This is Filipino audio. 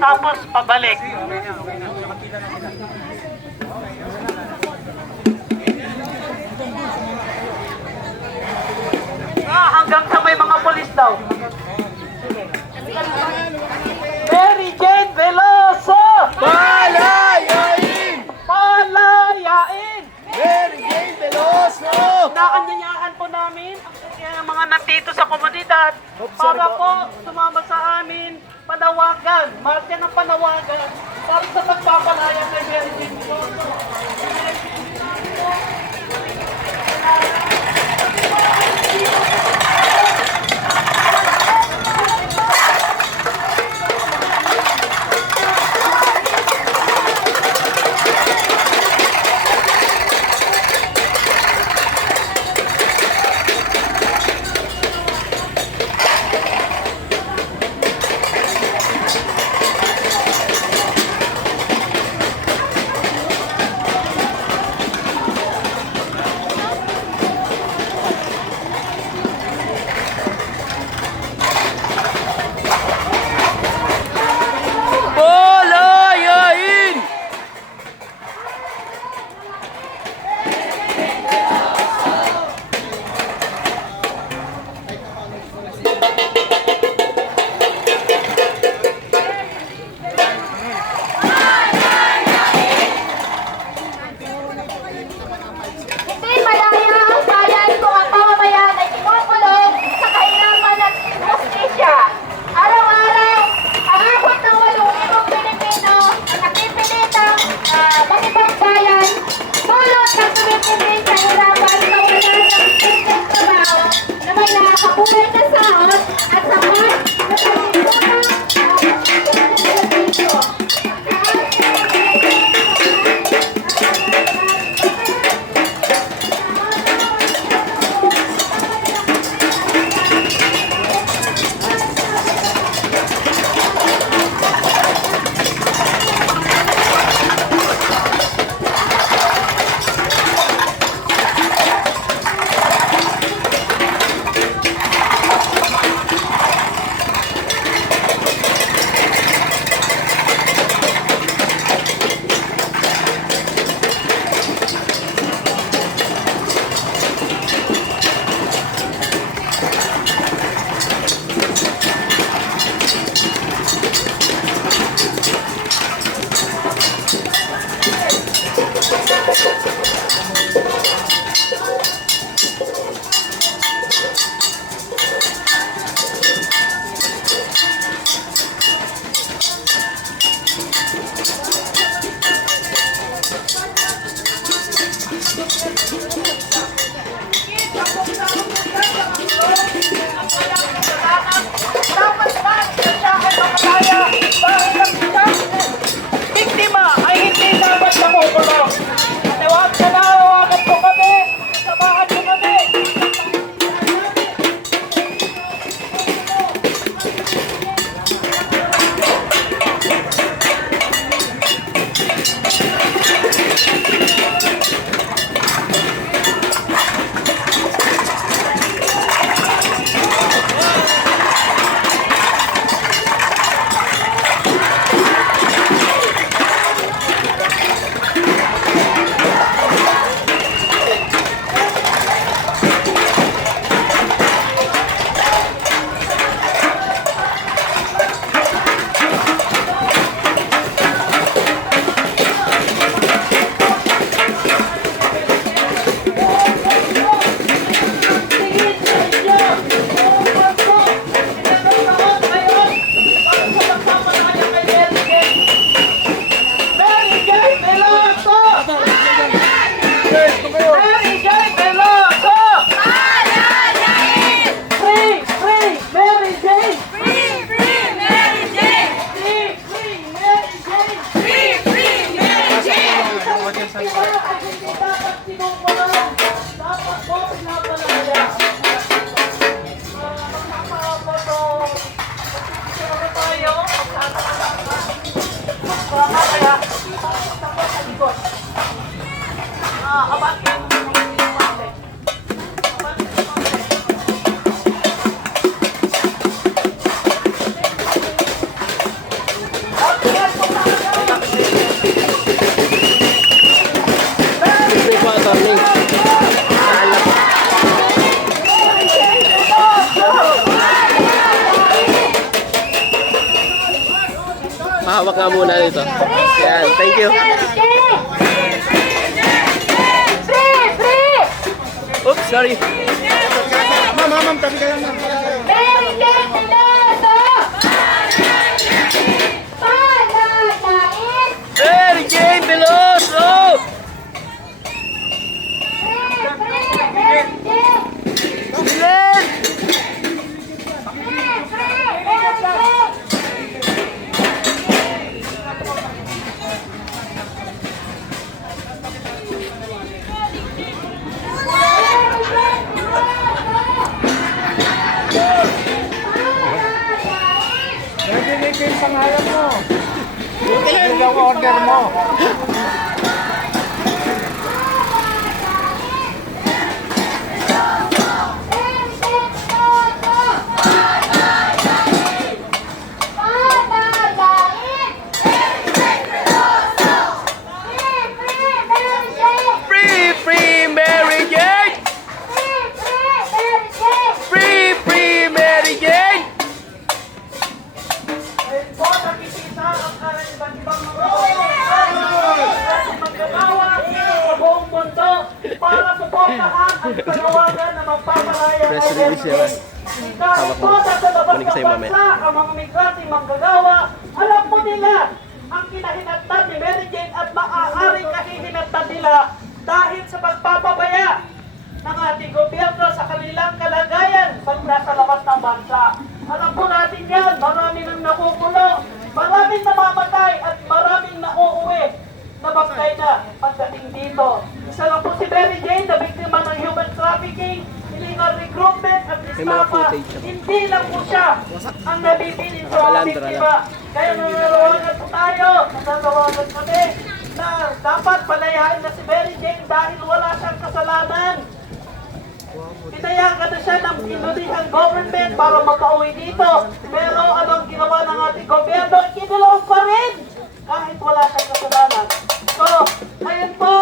tapos pabalik. Hanggang sa may mga polis daw. Mary Jane Veloso! Palayain! Palayain! Mary Jane Veloso! Nakanyanyahan po namin ang mga nandito sa komunidad para po sumama sa amin panawagan, marcha ng panawagan para sa pagpapalaya kay Mary Jane Veloso. hawak nga muna nito. Yan, thank you. Oops, sorry. Ma'am, tabi ka lang, ma'am. Mary Jane Veloso! Bilen! Narinig ko yung pangalan mo. Yun ang order mo. Free, free Mary Jane! Free, free Mary Jane! Ayun po, nakikita ang iba't ibang mga magkagawa sa buong mundo para suportahan ang panawagan na magpapalaya Press kay release Mary yan. Jane. Dahil po nasa labas Kunin ko sa'yo ng mamaya. bansa ang mga migrante manggagawa, alam po nila ang kinahinatnan ni Mary Jane at maaaring kahihinatnan nila dahil sa pagpapabaya ng ating gobyerno sa kanilang kalagayan pag nasa labas ng bansa. Alam po natin yan, maraming nang nakukulong, maraming namamatay at maraming nauuwi na bangkay na pagdating dito. Isa lang po si Mary Jane, na biktima ng human trafficking, illegal recruitment at mga estafa. footage siya. Hindi lang po siya ang nabibilin sa mga Nakalandra biktima. Kaya nananawagan po tayo, nananawagan kami na dapat palayain na si Mary Jane dahil wala siyang kasalanan. Pinayagan na siya ng Indonesian government para makauwi dito. Pero anong ginawa ng ating gobyerno? Kinulong pa rin kahit wala siyang kasalanan. So, ngayon po,